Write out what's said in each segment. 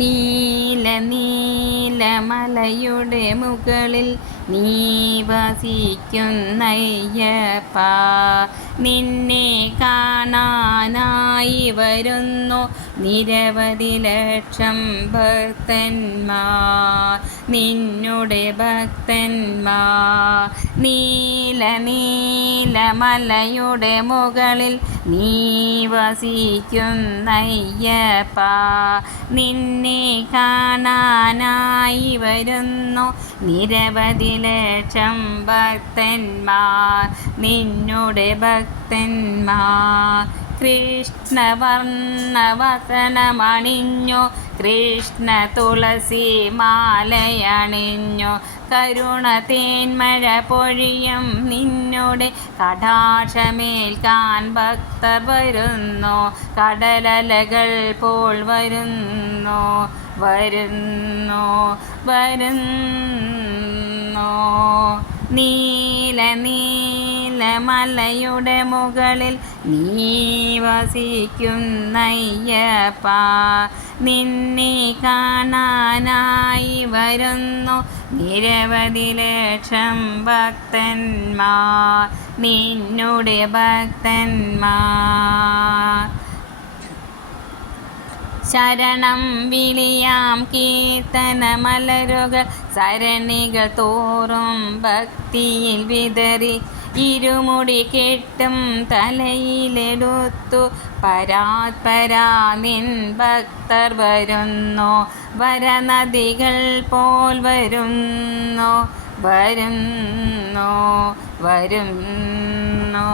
നീല നീലമലയുടെ മുകളിൽ നീ വസിക്കുന്നയ്യപ്പ, നിന്നെ കാണാനായി വരുന്നു നിരവധി ലക്ഷം ഭക്തന്മാർ, നിന്നുടെ ഭക്തന്മാർ. നീല നീലമലയുടെ മുകളിൽ നീ വസിക്കുന്നയ്യപ്പ, നിന്നെ കാണാനായി വരുന്നു നിരവധി ലക്ഷം ഭക്തന്മാർ, നിന്നുടെ ഭക്തന്മാർ. കൃഷ്ണവർണ്ണവസനമണിഞ്ഞു, കൃഷ്ണ തുളസി മാലയണിഞ്ഞു, കരുണ തേന്മഴ പൊഴിയും നിന്നുടെ കടാക്ഷമേൽക്കാൻ ഭക്തർ വരുന്നു, കടലലകൾ പോൽ വരുന്നു വരുന്നു വരുന്നു. നീല നീലമലയുടെ മുകളിൽ നീ വസിക്കുന്നയ്യപ്പ, നിന്നെ കാണാനായി വരുന്നു നിരവധി ലക്ഷം ഭക്തന്മാർ, നിന്നുടെ ഭക്തന്മാർ. ശരണം വിളിയാം കീർത്തനമലരുകൾ സരണികൾ തോറും ഭക്തിയിൽ വിതറി, ഇരുമുടി കെട്ടും തലയിലെടുത്തു പരാത്പരാ നിൻ ഭക്തർ വരുന്നു, വരനദികൾ പോൽ വരുന്നു വരുന്നു വരുന്നു.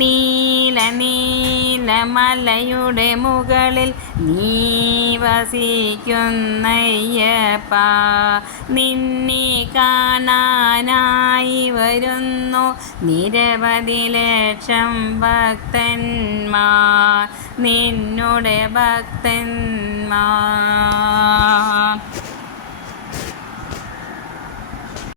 നീല നീലമലയുടെ മുകളിൽ നീ വസിക്കുന്നയ്യപ്പ, നിന്നെ കാണാനായി വരുന്നു നിരവധി ലക്ഷം ഭക്തന്മാർ, നിന്നുടെ ഭക്തന്മാർ.